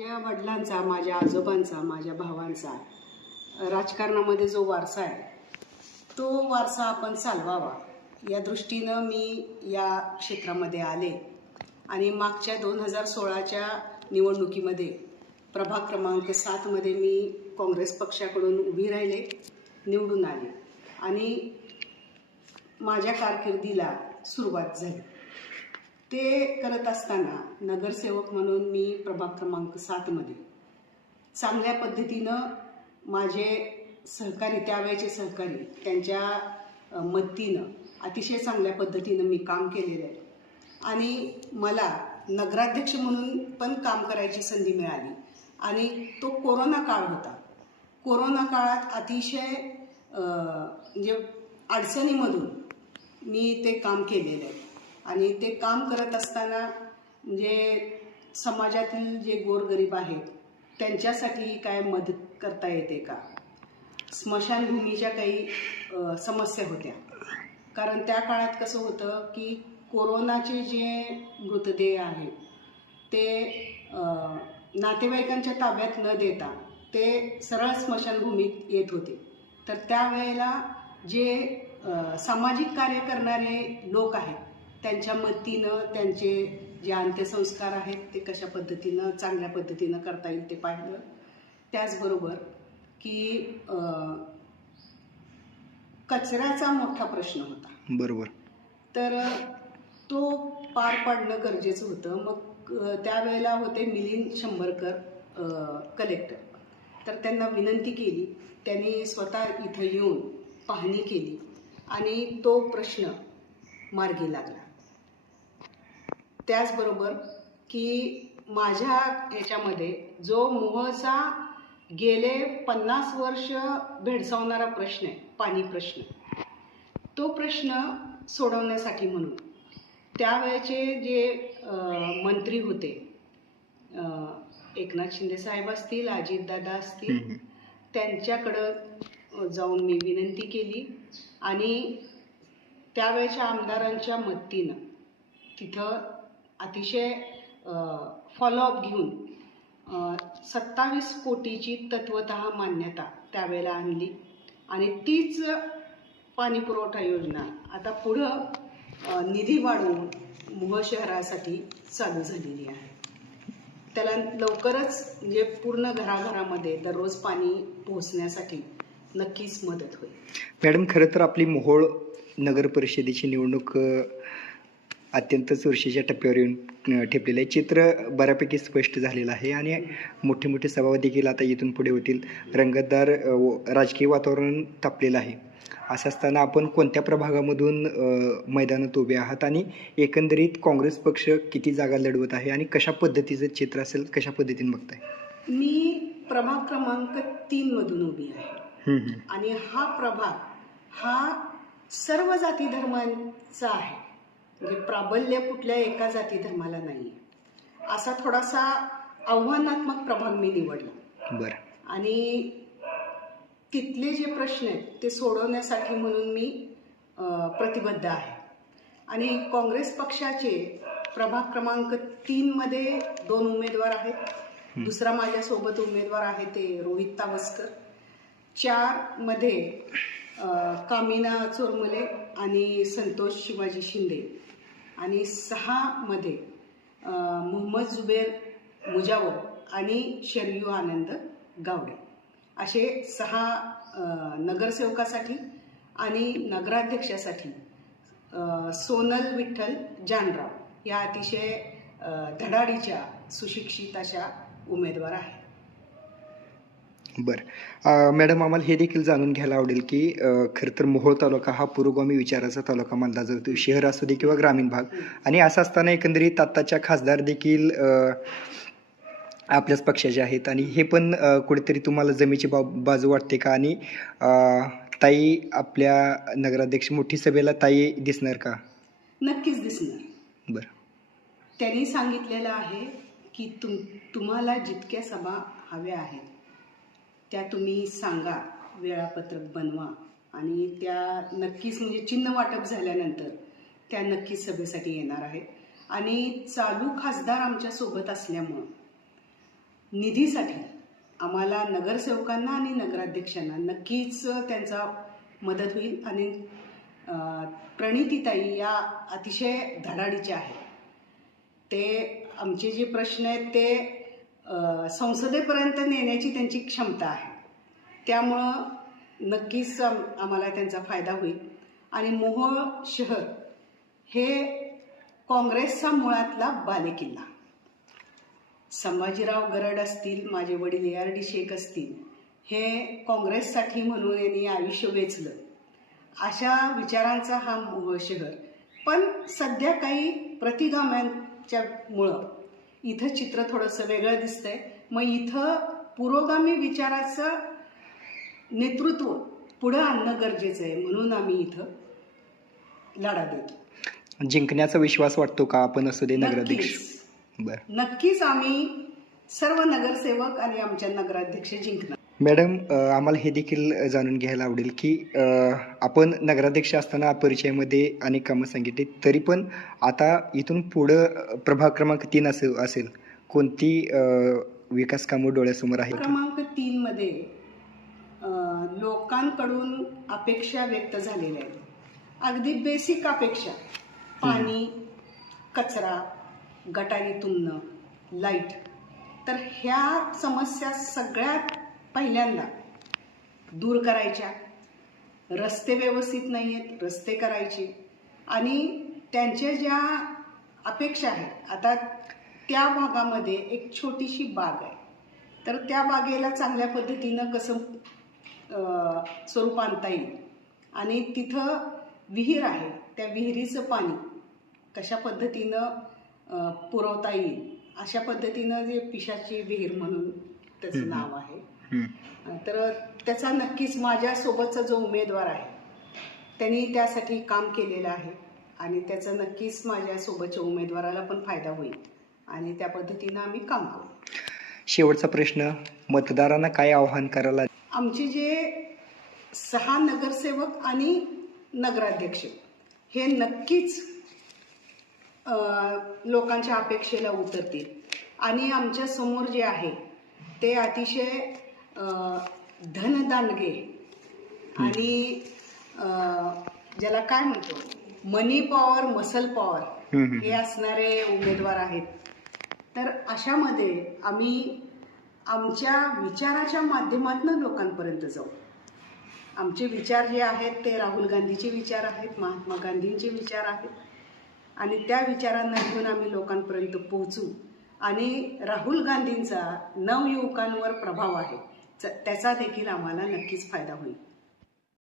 माझ्या वडिलांचा माझ्या आजोबांचा माझ्या भावांचा राजकारणामध्ये जो वारसा आहे तो वारसा आपण चालवावा या दृष्टीनं मी या क्षेत्रामध्ये आले आणि मागच्या दोन हजार सोळाच्या निवडणुकीमध्ये प्रभाग क्रमांक सातमध्ये मी काँग्रेस पक्षाकडून उभी राहिले निवडून आले आणि माझ्या कारकिर्दीला सुरुवात झाली ते करत असताना नगरसेवक म्हणून मी प्रभाग क्रमांक सातमध्ये चांगल्या पद्धतीनं माझे सहकारी त्यावेळेचे सहकारी त्यांच्या मदतीनं अतिशय चांगल्या पद्धतीनं मी काम केलेलं आहे आणि मला नगराध्यक्ष म्हणून पण काम करायची संधी मिळाली आणि तो कोरोना काळ होता कोरोना काळात अतिशय म्हणजे अडचणीमधून मी ते काम केलेलं आहे आणि ते काम करत असताना म्हणजे समाजातील जे गोरगरीब आहेत त्यांच्यासाठी काय मदत करता येते का स्मशानभूमीच्या काही समस्या होत्या कारण त्या काळात कसं होतं की कोरोनाचे जे मृतदेह आहेत ते नातेवाईकांच्या ताब्यात न देता ते सरळ स्मशानभूमीत येत होते तर त्यावेळेला जे सामाजिक कार्य करणारे लोक आहेत त्यांच्या मतीनं त्यांचे जे अंत्यसंस्कार आहेत ते कशा पद्धतीनं चांगल्या पद्धतीनं करता येईल ते पाहिलं त्याचबरोबर की कचऱ्याचा मोठा प्रश्न होता बरोबर तर तो पार पाडणं गरजेचं होतं मग त्यावेळेला होते मिलिंद शंभरकर कलेक्टर तर त्यांना विनंती केली त्यांनी स्वतः इथं येऊन पाहणी केली आणि तो प्रश्न मार्गी लागला त्याचबरोबर की माझ्या ह्याच्यामध्ये जो मोहचा गेले पन्नास वर्ष भेडसावणारा प्रश्न आहे पाणी प्रश्न तो प्रश्न सोडवण्यासाठी म्हणून त्यावेळेचे जे मंत्री होते एकनाथ शिंदे साहेब असतील अजितदादा असतील त्यांच्याकडं जाऊन मी विनंती केली आणि त्यावेळेच्या आमदारांच्या मदतीनं तिथं अतिशय फॉलोअप घेऊन सत्तावीस कोटीची तत्वत मान्यता त्यावेळेला आणली आणि तीच पाणी पुरवठा योजना आता पुढं निधी वाढवून मुह शहरासाठी चालू झालेली आहे त्याला लवकरच म्हणजे पूर्ण घराघरामध्ये दररोज पाणी पोहोचण्यासाठी नक्कीच मदत होईल मॅडम खरं तर आपली मोहोळ नगर परिषदेची निवडणूक अत्यंत चुरशीच्या टप्प्यावर येऊन ठेपलेलं आहे चित्र बऱ्यापैकी स्पष्ट झालेलं आहे आणि मोठे मोठे सभा देखील आता इथून पुढे होतील रंगतदार राजकीय वातावरण तापलेलं आहे असं असताना आपण कोणत्या प्रभागामधून मैदानात उभे आहात आणि एकंदरीत काँग्रेस पक्ष किती जागा लढवत आहे आणि कशा पद्धतीचं चित्र असेल कशा पद्धतीने बघताय मी प्रभाग क्रमांक तीनमधून उभी आहे आणि हा प्रभाग हा सर्व जाती धर्मांचा आहे म्हणजे प्राबल्य कुठल्या एका जाती धर्माला नाही असा थोडासा आव्हानात्मक प्रभाग मी निवडला बरं आणि तिथले जे प्रश्न आहेत ते सोडवण्यासाठी म्हणून मी प्रतिबद्ध आहे आणि काँग्रेस पक्षाचे प्रभाग क्रमांक तीनमध्ये दोन उमेदवार आहेत दुसरा माझ्यासोबत उमेदवार आहे ते रोहित तावस्कर चारमध्ये कामिना चोरमले आणि संतोष शिवाजी शिंदे आणि सहामध्ये मोहम्मद जुबेर मुजावर आणि शर्यू आनंद गावडे असे सहा नगरसेवकासाठी आणि नगराध्यक्षासाठी सोनल विठ्ठल जानराव या अतिशय धडाडीच्या सुशिक्षित अशा उमेदवार आहेत बरं मॅडम आम्हाला हे देखील जाणून घ्यायला आवडेल की खरं तर मोहोळ तालुका हा पुरोगामी विचाराचा तालुका मानला जातो शहर असू दे किंवा ग्रामीण भाग आणि असं असताना एकंदरीत आत्ताच्या खासदार देखील आपल्याच पक्षाचे आहेत आणि हे पण कुठेतरी तुम्हाला जमीची बा बाजू वाटते का आणि ताई आपल्या नगराध्यक्ष मोठी सभेला ताई दिसणार का नक्कीच दिसणार बरं त्यांनी सांगितलेलं आहे की तुम तुम्हाला जितक्या सभा हव्या आहेत त्या तुम्ही सांगा वेळापत्रक बनवा आणि त्या नक्कीच म्हणजे चिन्ह वाटप झाल्यानंतर त्या नक्कीच सभेसाठी येणार आहेत आणि चालू खासदार आमच्यासोबत असल्यामुळं निधीसाठी आम्हाला नगरसेवकांना आणि नगराध्यक्षांना नक्कीच त्यांचा मदत होईल आणि प्रणितीताई या अतिशय धडाडीच्या आहेत ते आमचे जे प्रश्न आहेत ते संसदेपर्यंत नेण्याची त्यांची क्षमता आहे त्यामुळं नक्कीच आम्हाला त्यांचा फायदा होईल आणि मोहोळ शहर हे काँग्रेसचा मुळातला बालेकिल्ला संभाजीराव गरड असतील माझे वडील ए आर डी शेख असतील हे काँग्रेससाठी म्हणून यांनी आयुष्य वेचलं अशा विचारांचा हा मोहोळ शहर पण सध्या काही प्रतिगाम्यांच्यामुळं इथं चित्र थोडस वेगळं दिसतंय मग इथं पुरोगामी विचाराचं नेतृत्व पुढं आणणं गरजेचं आहे म्हणून आम्ही इथं लढा देतो जिंकण्याचा विश्वास वाटतो का आपण असू दे नगराध्यक्ष नक्कीच आम्ही सर्व नगरसेवक आणि आमच्या नगराध्यक्ष जिंकणार मॅडम आम्हाला हे देखील जाणून घ्यायला आवडेल की आपण नगराध्यक्ष असताना परिचयामध्ये अनेक कामं सांगितली तरी पण आता इथून पुढं प्रभाग क्रमांक तीन असे असेल कोणती विकास कामं डोळ्यासमोर आहे क्रमांक मध्ये लोकांकडून अपेक्षा व्यक्त झालेल्या आहेत अगदी बेसिक अपेक्षा पाणी कचरा गटारी तुंबणं लाईट तर ह्या समस्या सगळ्यात पहिल्यांदा दूर करायच्या रस्ते व्यवस्थित नाही आहेत रस्ते करायचे आणि त्यांच्या ज्या अपेक्षा आहेत आता त्या भागामध्ये एक छोटीशी बाग आहे तर त्या बागेला चांगल्या पद्धतीनं कसं स्वरूप आणता येईल आणि तिथं विहीर आहे त्या विहिरीचं पाणी कशा पद्धतीनं पुरवता येईल अशा पद्धतीनं जे पिशाची विहीर म्हणून त्याचं नाव आहे तर त्याचा नक्कीच माझ्यासोबतचा जो उमेदवार आहे त्यांनी त्यासाठी काम केलेलं आहे आणि त्याचा नक्कीच माझ्यासोबतच्या उमेदवाराला पण फायदा होईल आणि त्या पद्धतीनं आम्ही काम करू शेवटचा प्रश्न मतदारांना काय आवाहन करायला आमचे जे सहा नगरसेवक आणि नगराध्यक्ष हे नक्कीच लोकांच्या अपेक्षेला उतरतील आणि आमच्या समोर जे आहे ते अतिशय धनदानगे आणि ज्याला काय म्हणतो मनी पॉवर मसल पॉवर हे असणारे उमेदवार आहेत तर अशामध्ये आम्ही आमच्या विचाराच्या माध्यमातून लोकांपर्यंत जाऊ आमचे विचार जे आहेत ते राहुल गांधीचे विचार आहेत महात्मा गांधींचे विचार आहेत आणि त्या विचारांना घेऊन आम्ही लोकांपर्यंत पोहोचू आणि राहुल गांधींचा नवयुवकांवर प्रभाव आहे त्याचा देखील आम्हाला नक्कीच फायदा होईल